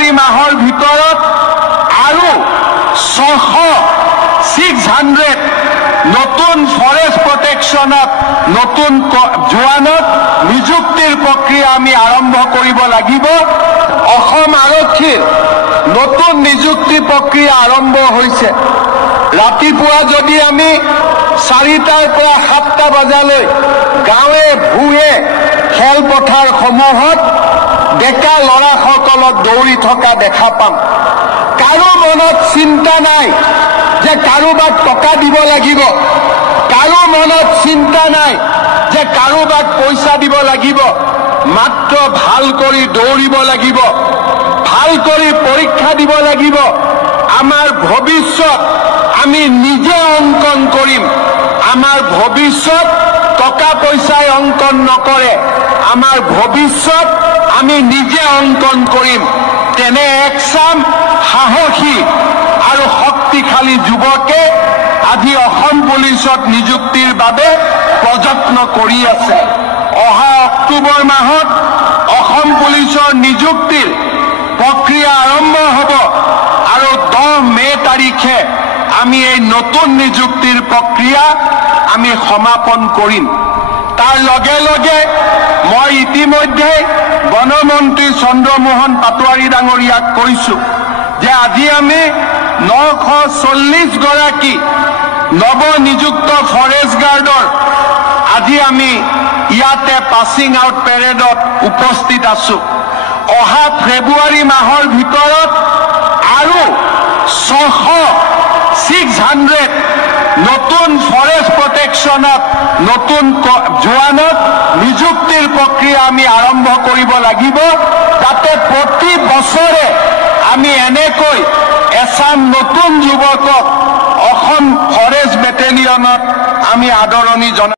ফেব্ৰুৱাৰী মাহৰ ভিতৰত আৰু 600 নতুন ফৰেষ্ট প্ৰটেকশ্যনত নতুন জোৱানত নিযুক্তিৰ প্ৰক্ৰিয়া আমি আৰম্ভ কৰিব লাগিব। অসম আৰক্ষীৰ নতুন নিযুক্তি প্ৰক্ৰিয়া আৰম্ভ হৈছে। ৰাতিপুৱা যদি আমি 4টাৰ পৰা 7টা বজালৈ গাঁৱে ভূঞে খেলপথাৰসমূহত ডেকা ল'ৰাসকলক দৌৰি থকা দেখা পাম। কাৰো মনত চিন্তা নাই যে কাৰোবাক টকা দিব লাগিব, কাৰো মনত চিন্তা নাই যে কাৰোবাক পইচা দিব লাগিব। মাত্ৰ ভাল কৰি দৌৰিব লাগিব, ভাল কৰি পৰীক্ষা দিব লাগিব। আমাৰ ভৱিষ্যত আমি নিজে অংকন কৰিম। আমাৰ ভৱিষ্যত টকা পইচাই অংকন নকৰে, আমাৰ ভৱিষ্যত আমি নিজে অংকন কৰিম। তেনে একচাম সাহসী আৰু শক্তিশালী যুৱকে আজি অসম পুলিচত নিযুক্তিৰ বাবে প্ৰযত্ন কৰি আছে। অহা অক্টোবৰ মাহত অসম পুলিচৰ নিযুক্তিৰ প্ৰক্ৰিয়া আৰম্ভ হ'ব আৰু 10 মে তাৰিখে আমি এই নতুন নিযুক্তিৰ প্ৰক্ৰিয়া আমি সমাপন কৰিম। তাৰ লগে লগে মই ইতিমধ্যে বনমন্ত্ৰী চন্দ্ৰমোহন পাটোৱাৰী ডাঙৰীয়াক কৈছো যে আজি আমি 940 গৰাকী নৱনিযুক্ত ফৰেষ্ট গাৰ্ডৰ আজি আমি ইয়াতে পাছিং আউট পেৰেডত উপস্থিত আছো। অহা ফেব্ৰুৱাৰী মাহৰ ভিতৰত আৰু 600 নতুন ফৰেষ্ট প্ৰটেকশ্যনত নতুন জোৱানত নিযুক্তিৰ প্ৰক্ৰিয়া আমি আৰম্ভ কৰিব লাগিব, যাতে প্ৰতি বছৰে আমি এনেকৈ এচাম নতুন যুৱকক অসম ফৰেষ্ট বেটেলিয়নত আমি আদৰণি জনাই